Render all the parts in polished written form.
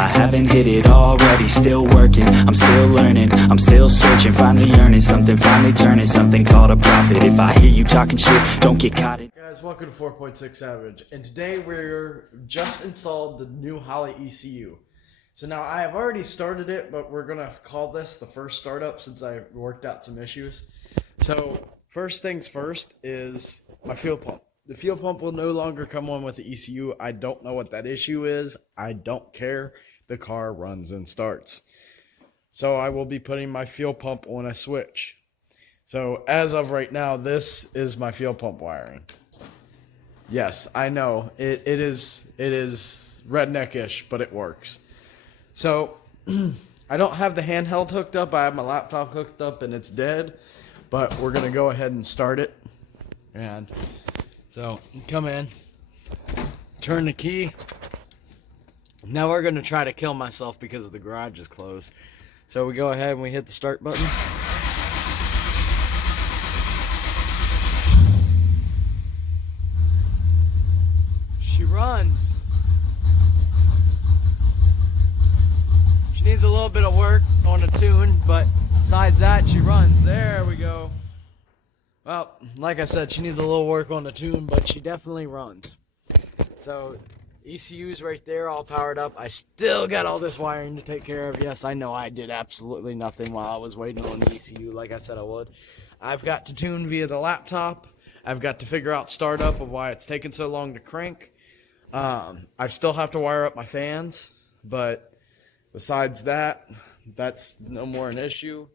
I haven't hit it already, still working, I'm still learning, I'm still searching, finally earning something, finally turning something called a profit. If I hear you talking shit, don't get caught in. Guys, welcome to 4.6 Savage, and today we're just installed the new Holley ECU. So now I have already started it, but we're gonna call this the first startup since I worked out some issues. So first things first is my fuel pump. The fuel pump will no longer come on with the ECU. I don't know what that issue is. I don't care. The car runs and starts. So I will be putting my fuel pump on a switch. So as of right now, this is my fuel pump wiring. Yes, I know it is redneck-ish, but it works. So I don't have the handheld hooked up. I have my laptop hooked up and it's dead, but we're gonna go ahead and start it. And so come in, turn the key. Now we're gonna try to kill myself because the garage is closed. So we go ahead and we hit the start button. She runs. She needs a little bit of work on the tune, but besides that, she runs. There we go. Well, like I said, she needs a little work on the tune, but she definitely runs. So ECU's right there, all powered up. I still got all this wiring to take care of. Yes, I know I did absolutely nothing while I was waiting on the ECU like I said I would. I've got to tune via the laptop. I've got to figure out startup of why it's taking so long to crank. I still have to wire up my fans, but besides that, that's no more an issue.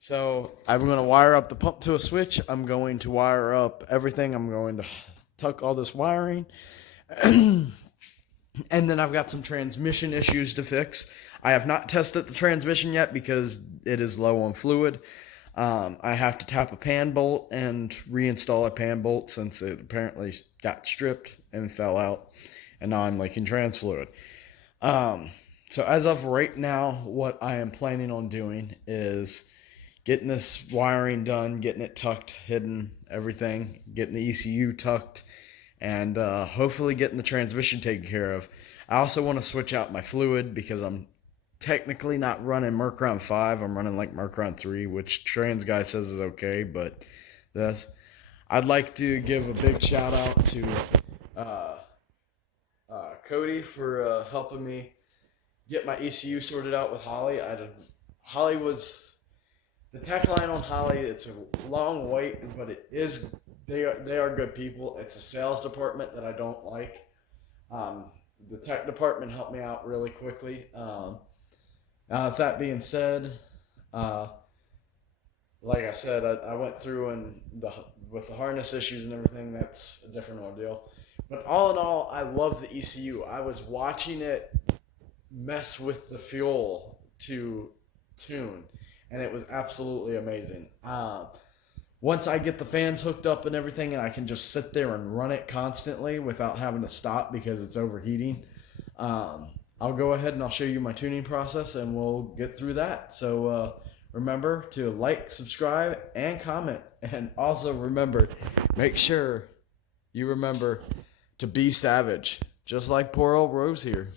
So I'm going to wire up the pump to a switch. I'm going to wire up everything. I'm going to tuck all this wiring. And then I've got some transmission issues to fix. I have not tested the transmission yet because it is low on fluid. I have to tap a pan bolt and reinstall a pan bolt since it apparently got stripped and fell out. And now I'm leaking trans fluid. So as of right now, what I am planning on doing is getting this wiring done, getting it tucked, hidden, everything, getting the ECU tucked, and hopefully getting the transmission taken care of. I also want to switch out my fluid because I'm technically not running Mercron 5. I'm running like Mercron 3, which trans guy says is okay, but this. I'd like to give a big shout out to Cody for helping me get my ECU sorted out with Holley. Holley was the tech line on Holley. It's a long wait, but it is. They are good people. It's a sales department that I don't like. The tech department helped me out really quickly. With that being said, like I said, I went through and with the harness issues and everything, that's a different ordeal. But all in all, I love the ECU. I was watching it mess with the fuel to tune, and it was absolutely amazing. Once I get the fans hooked up and everything and I can just sit there and run it constantly without having to stop because it's overheating, I'll go ahead and I'll show you my tuning process and we'll get through that. So remember to like, subscribe, and comment. And also remember, make sure you remember to be savage, just like poor old Rose here.